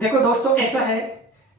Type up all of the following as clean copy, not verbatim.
देखो दोस्तों, ऐसा है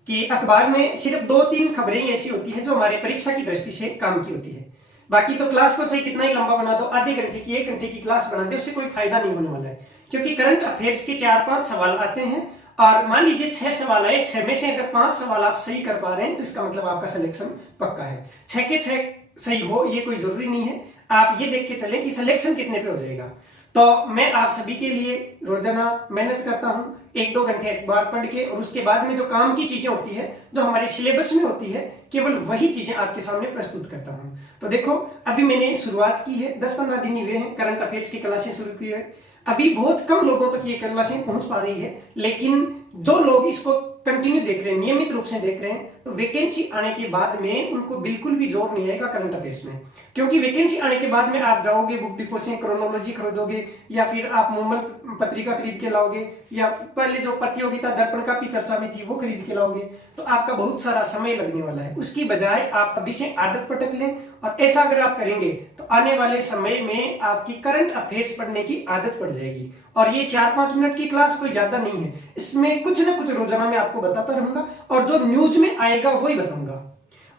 कि अखबार में सिर्फ 2-3 खबरें ही ऐसी होती है जो हमारे परीक्षा की दृष्टि से काम की होती है। बाकी तो क्लास को चाहे कितना ही लंबा बना दो, आधे घंटे की 1 घंटे की क्लास बना दे, उससे कोई फायदा नहीं होने वाला है। क्योंकि करंट अफेयर्स के 4-5 सवाल आते हैं और मान लीजिए 6 सवाल आए, 6 में से अगर 5 सवाल आप सही कर पा रहे हैं तो इसका मतलब आपका सिलेक्शन पक्का है। 6 के 6 सही हो ये कोई जरूरी नहीं है। आप ये देख के चलें कि सिलेक्शन कितने पे हो जाएगा। तो मैं आप सभी के लिए रोजाना मेहनत करता हूं 1-2 घंटे अखबार पढ़ के, और उसके बाद में जो काम की चीजें होती है जो हमारे सिलेबस में होती है केवल वही चीजें आपके सामने प्रस्तुत करता हूं। तो देखो, अभी मैंने शुरुआत की है, 10-15 दिन हुए हैं करंट अफेयर्स की क्लासें शुरू की है। अभी बहुत कम लोगों तक ये क्लासें पहुंच पा रही है, लेकिन जो लोग इसको कंटिन्यू देख रहे हैं, नियमित रूप से देख रहे हैं, तो वैकेंसी आने के बाद में उनको बिल्कुल भी जोर नहीं आएगा करंट अफेयर्स में। क्योंकि वैकेंसी आने के बाद में आप जाओगे बुक डिपो से क्रोनोलॉजी खरीदोगे, या फिर आप मूमल पत्रिका खरीद के लाओगे, या पहले जो प्रतियोगिता दर्पण का भी चर्चा में थी वो खरीद के लाओगे, तो आपका बहुत सारा समय लगने वाला है। उसकी बजाय आप अभी से आदत पटक लें, और ऐसा अगर आप करेंगे तो आने वाले समय में आपकी करंट अफेयर्स पढ़ने की आदत पड़ जाएगी। और ये 4-5 मिनट की क्लास कोई ज्यादा नहीं है, इसमें कुछ ना कुछ रोजाना मैं आपको बताता रहूंगा, और जो न्यूज में आएगा वही बताऊंगा।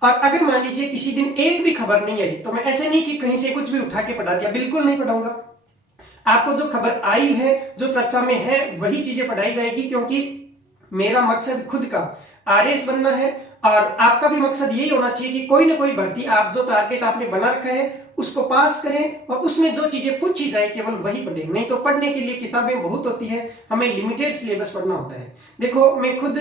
और अगर मान लीजिए किसी दिन एक भी खबर नहीं आई, तो मैं ऐसे नहीं कि कहीं से कुछ भी उठा के पढ़ा दिया, बिल्कुल नहीं पढ़ाऊंगा। आपको जो खबर आई है, जो चर्चा में है, वही चीजें पढ़ाई जाएगी। क्योंकि मेरा मकसद खुद का आरएएस बनना है, और आपका भी मकसद यही होना चाहिए कि कोई ना कोई भर्ती, आप जो टारगेट आपने बना रखा है उसको पास करें, और उसमें जो चीजें पूछी जाए केवल वही पढ़ें। नहीं तो पढ़ने के लिए किताबें बहुत होती है, हमें लिमिटेड सिलेबस पढ़ना होता है। देखो, मैं खुद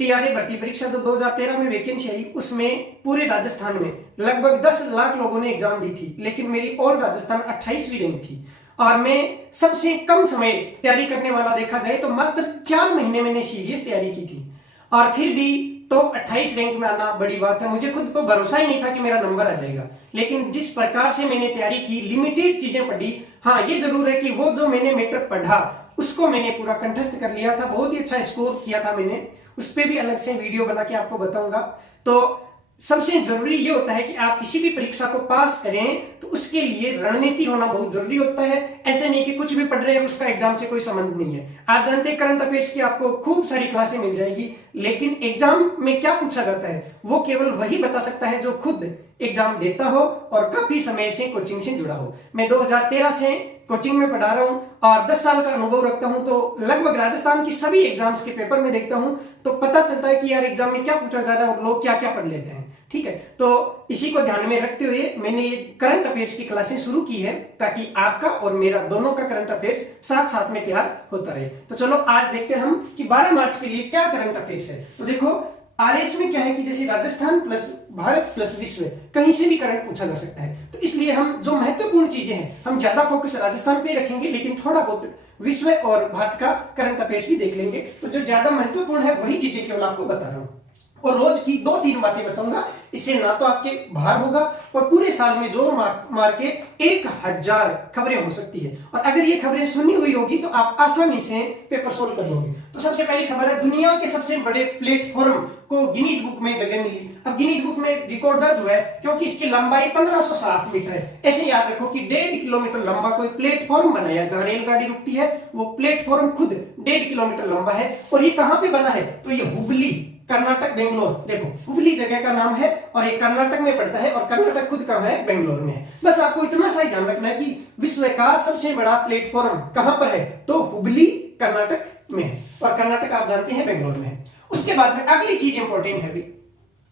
टीआरए भर्ती परीक्षा जो 2013 में वैकेंसी आई, उसमें पूरे राजस्थान में लगभग 10 लाख लोगों ने एग्जाम दी थी, लेकिन मेरी ऑल राजस्थान 28वीं रैंक थी। और मैं सबसे कम समय तैयारी करने वाला देखा जाए तो मात्र 4 महीने मैंने सीरियस तैयारी की थी, और फिर भी टॉप 28 रैंक में आना बड़ी बात है। मुझे खुद को भरोसा ही नहीं था कि मेरा नंबर आ जाएगा, लेकिन जिस प्रकार से मैंने तैयारी की, लिमिटेड चीजें पढ़ी। हाँ, ये जरूर है कि वो जो मैंने मैटर पढ़ा उसको मैंने पूरा कंठस्थ कर लिया था, बहुत ही अच्छा स्कोर किया था मैंने। उस पर भी अलग से वीडियो बना के आपको बताऊंगा। तो सबसे जरूरी ये होता है कि आप किसी भी परीक्षा को पास करें तो उसके लिए रणनीति होना बहुत जरूरी होता है। ऐसे नहीं कि कुछ भी पढ़ रहे हैं उसका एग्जाम से कोई संबंध नहीं है। आप जानते हैं करंट अफेयर्स की आपको खूब सारी क्लासें मिल जाएगी, लेकिन एग्जाम में क्या पूछा जाता है वो केवल वही बता सकता है जो खुद एग्जाम देता हो और काफी समय से कोचिंग से जुड़ा हो। मैं 2013 से कोचिंग में पढ़ा रहा हूं और 10 साल का अनुभव रखता हूं, तो लगभग राजस्थान की सभी एग्जाम्स के पेपर में देखता हूं, तो पता चलता है कि यार एग्जाम में क्या पूछा जा रहा है और लोग क्या क्या पढ़ लेते हैं। ठीक है, तो इसी को ध्यान में रखते हुए मैंने ये करंट अफेयर्स की क्लासें शुरू की है, ताकि आपका और मेरा दोनों का करंट अफेयर्स साथ साथ में तैयार होता रहे। तो चलो आज देखते हैं हम कि 12 मार्च के लिए क्या करंट अफेयर्स है। तो देखो, आरएस में क्या है कि जैसे राजस्थान प्लस भारत प्लस विश्व, कहीं से भी करंट पूछा जा सकता है। तो इसलिए हम जो महत्वपूर्ण चीजें हैं हम ज्यादा फोकस राजस्थान पे रखेंगे, लेकिन थोड़ा बहुत विश्व और भारत का करंट अफेयर्स भी देख लेंगे। तो जो ज्यादा महत्वपूर्ण है वही चीजें केवल आपको बता रहा हूँ, और रोज की 2-3 बातें बताऊंगा। इससे ना तो आपके भार होगा, और पूरे साल में जोर मार के 1000 खबरें हो सकती है। और अगर ये खबरें सुनी हुई होगी तो आप आसानी से पेपर सोल्व कर लोगे। तो सबसे पहली खबर है, दुनिया के सबसे बड़े प्लेटफॉर्म को गिनीज बुक में जगह मिली। अब गिनीज बुक में रिकॉर्ड दर्ज हुआ है क्योंकि इसकी लंबाई 1560 मीटर है। ऐसे याद रखो कि 1.5 किलोमीटर लंबा कोई प्लेटफॉर्म बनाया, जहां रेलगाड़ी रुकती है वो प्लेटफॉर्म खुद 1.5 किलोमीटर लंबा है। और ये कहां पे बना है, तो ये हुबली, कर्नाटक, बेंगलोर। देखो, हुबली जगह का नाम है और ये कर्नाटक में पड़ता है, और कर्नाटक खुद कहां है, बेंगलोर में है। बस आपको इतना सा ही ध्यान रखना है कि विश्व का सबसे बड़ा प्लेटफॉर्म कहां पर है, तो हुबली कर्नाटक में है, और कर्नाटक आप जानते हैं बेंगलोर में है। उसके बाद में अगली चीज इंपॉर्टेंट है भी,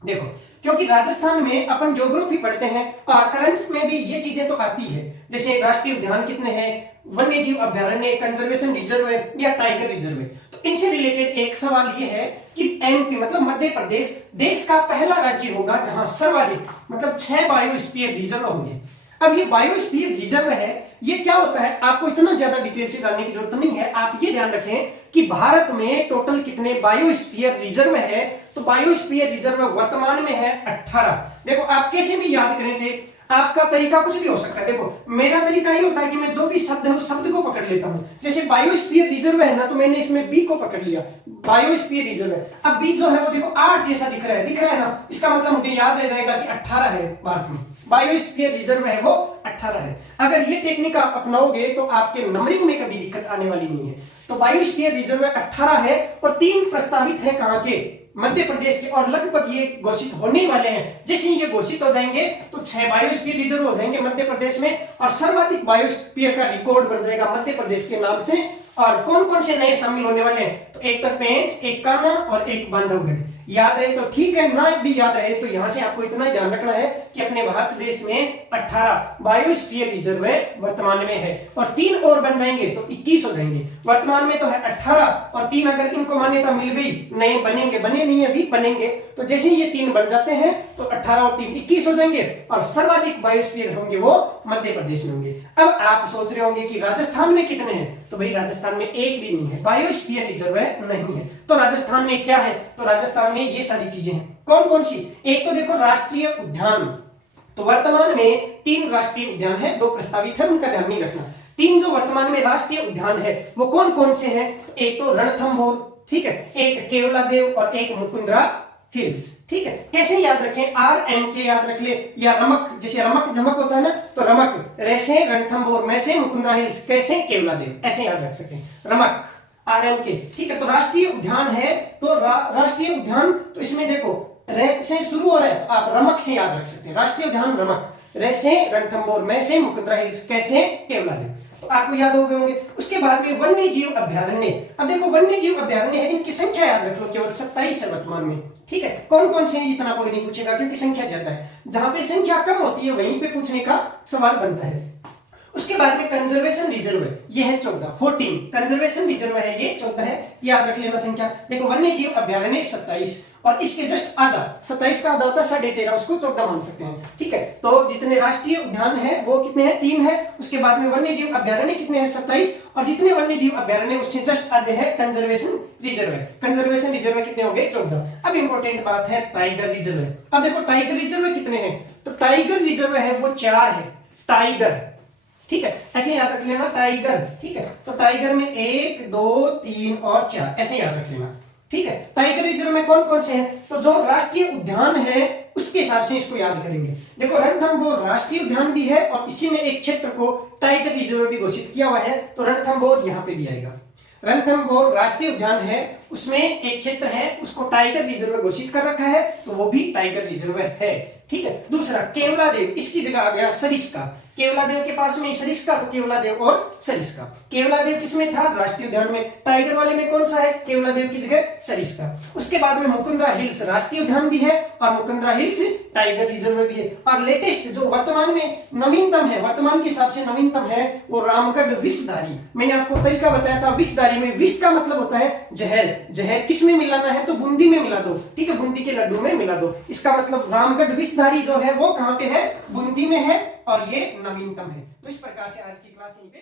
देखो, क्योंकि राजस्थान में अपन ज्योग्राफी पढ़ते हैं और करंट में भी ये चीजें तो आती है, जैसे राष्ट्रीय उद्यान कितने हैं, वन्य जीव अभ्यारण्य, कंजर्वेशन रिजर्व है या टाइगर रिजर्व है। तो इनसे रिलेटेड एक सवाल ये है कि एमपी मतलब मध्य प्रदेश देश का पहला राज्य होगा जहां सर्वाधिक मतलब 6 बायोस्फीयर रिजर्व होंगे। अब ये बायोस्फीयर रिजर्व है, ये क्या होता है आपको इतना ज्यादा डिटेल से जानने की जरूरत नहीं है। आप ये ध्यान रखें कि भारत में टोटल कितने बायोस्फीयर रिजर्व है, तो बायोस्फीयर रिजर्व वर्तमान में है 18। देखो, आप कैसे भी याद करें, चाहे आपका तरीका कुछ भी हो सकता है। देखो, मेरा तरीका ये होता है कि मैं जो भी शब्द है उस शब्द को पकड़ लेता हूं। जैसे बायोस्फीयर रिजर्व है ना, तो मैंने इसमें बी को पकड़ लिया, बायोस्फीयर रिजर्व है। अब बी जो है वो देखो 8 जैसा दिख रहा है ना, इसका मतलब मुझे याद रह जाएगा कि 18 है भारत में। बायोस्फीयर रिजर्व है वो 18 है। अगर ये टेक्निक आप अपनाओगे तो आपके नंबरिंग में कभी दिक्कत आने वाली नहीं है। तो बायोस्फीयर रिजर्व 18 है और 3 प्रस्तावित है कहां के, मध्य प्रदेश के, और लगभग ये घोषित होने वाले हैं। जैसे ये घोषित हो जाएंगे तो 6 बायोस्फीयर रिजर्व हो जाएंगे मध्य प्रदेश में, और सर्वाधिक बायोस्फीयर का रिकॉर्ड बन जाएगा मध्य प्रदेश के नाम से। और कौन कौन से नए शामिल होने वाले हैं, तो एक तो पेंच, एक कान्हा और एक बांधवगढ़। याद रहे तो ठीक है, ना भी याद रहे तो यहां से आपको इतना ही ध्यान रखना है कि अपने भारत देश में 18 बायोस्फीयर रिजर्व वर्तमान में है, और 3 और बन जाएंगे तो 21 हो जाएंगे। वर्तमान में तो है 18 और 3 अगर इनको मान्यता मिल गई, नए बनेंगे, बने नहीं अभी बनेंगे, तो जैसे ये 3 बन जाते हैं तो 18 और 3 21 हो जाएंगे, और सर्वाधिक बायोस्फीयर होंगे वो मध्य प्रदेश में होंगे। अब आप सोच रहे होंगे कि राजस्थान में कितने हैं, तो भाई राजस्थान में एक भी नहीं है, बायोस्फीयर रिजर्व नहीं है। तो राजस्थान में क्या है, तो राजस्थान में ये सारी चीजें हैं। कौन कौन सी, एक तो देखो राष्ट्रीय उद्यान, तो वर्तमान में 3 राष्ट्रीय उद्यान है, 2 प्रस्तावित है, उनका ध्यान नहीं रखना। 3 जो वर्तमान में राष्ट्रीय उद्यान है वो कौन कौन से हैं, तो एक तो रणथंभौर, ठीक है, एक केवलादेव और एक मुकुंदरा हिल्स, ठीक है। कैसे याद रखें, RMK याद रख ले, या रमक, जैसे रमक जमक होता है ना, तो रमक रेसे रणथंभौर, में से मुकुंदरा हिल्स, कैसे केवलादेव, ऐसे याद रख सकते हैं, रमक RMK, ठीक है। तो राष्ट्रीय उद्यान है, तो राष्ट्रीय उद्यान, तो इसमें देखो रे से शुरू हो रहा है तो आप रमक से याद रख सकते हैं, राष्ट्रीय उद्यान रमक, रे से रणथंभौर, में से मुकुंदरा हिल्स, कैसे केवलादेव, तो आपको याद हो गए होंगे। उसके बाद में वन्य जीव अभ्यारण्य, अब देखो वन्य जीव अभ्यारण्य है, इनकी संख्या याद रख लो, केवल 27 है वर्तमान में, ठीक है। कौन कौन से, इतना कोई नहीं पूछेगा क्योंकि संख्या ज्यादा है, जहां पे संख्या कम होती है वहीं पे पूछने का सवाल बनता है। उसके बाद में कंजर्वेशन रिजर्व है, ये है 14 कंजर्वेशन रिजर्व है, ये 14 है, याद रख लेना संख्या। देखो वन्य जीव अभ्यारण्य 27, और इसके जस्ट आधा, 27 का आधा होता है 13.5, उसको 14 मान सकते हैं, ठीक है। तो जितने राष्ट्रीय उद्यान है वो कितने हैं, 3 है। उसके बाद में वन्य जीव अभ्यारण्य कितने हैं, 27, और जितने वन्य जीव अभ्यारण्य उससे जस्ट आधे है कंजर्वेशन रिजर्व है। कंजर्वेशन रिजर्व कितने हो गए, 14। अब इंपॉर्टेंट बात है टाइगर रिजर्व है। अब देखो टाइगर रिजर्व कितने हैं, तो टाइगर रिजर्व है वो 4 है, टाइगर, ठीक है, ऐसे याद रख लेना टाइगर, ठीक है। तो टाइगर में 1 2 3 और 4 ऐसे याद रख लेना, ठीक है। टाइगर रिजर्व में कौन कौन से हैं, तो जो राष्ट्रीय उद्यान है उसके हिसाब से इसको याद करेंगे। देखो रणथंभौर राष्ट्रीय उद्यान भी है और इसी में एक क्षेत्र को टाइगर रिजर्व भी घोषित किया हुआ है, तो रणथंभौर यहाँ पे भी आएगा। रणथंभौर राष्ट्रीय उद्यान है, उसमें एक क्षेत्र है उसको टाइगर रिजर्व घोषित कर रखा है, तो वो भी टाइगर रिजर्व है, ठीक है। दूसरा केवलादेव, इसकी जगह आ गया सरिस्का, केवलादेव के पास में सरिस्का, तो केवलादेव और सरिस्का। केवलादेव किसमें था, राष्ट्रीय उद्यान में, टाइगर वाले में कौन सा है, केवलादेव की जगह सरिस्का। उसके बाद में मुकुंदरा हिल्स राष्ट्रीय उद्यान भी है और मुकुंदरा हिल्स टाइगर रिजर्व भी है। और लेटेस्ट जो वर्तमान में नवीनतम है, वर्तमान के हिसाब से नवीनतम है वो रामगढ़ विषधारी। मैंने आपको तरीका बताया था, विषधारी में विष का मतलब होता है जहर, जहर किस में मिलाना है, तो बूंदी में मिला दो, ठीक है, बूंदी के लड्डू में मिला दो। इसका मतलब रामगढ़ विषधारी जो है वो कहां पे है, बूंदी में है, और ये नवीनतम है। तो इस प्रकार से आज की क्लास यहीं पे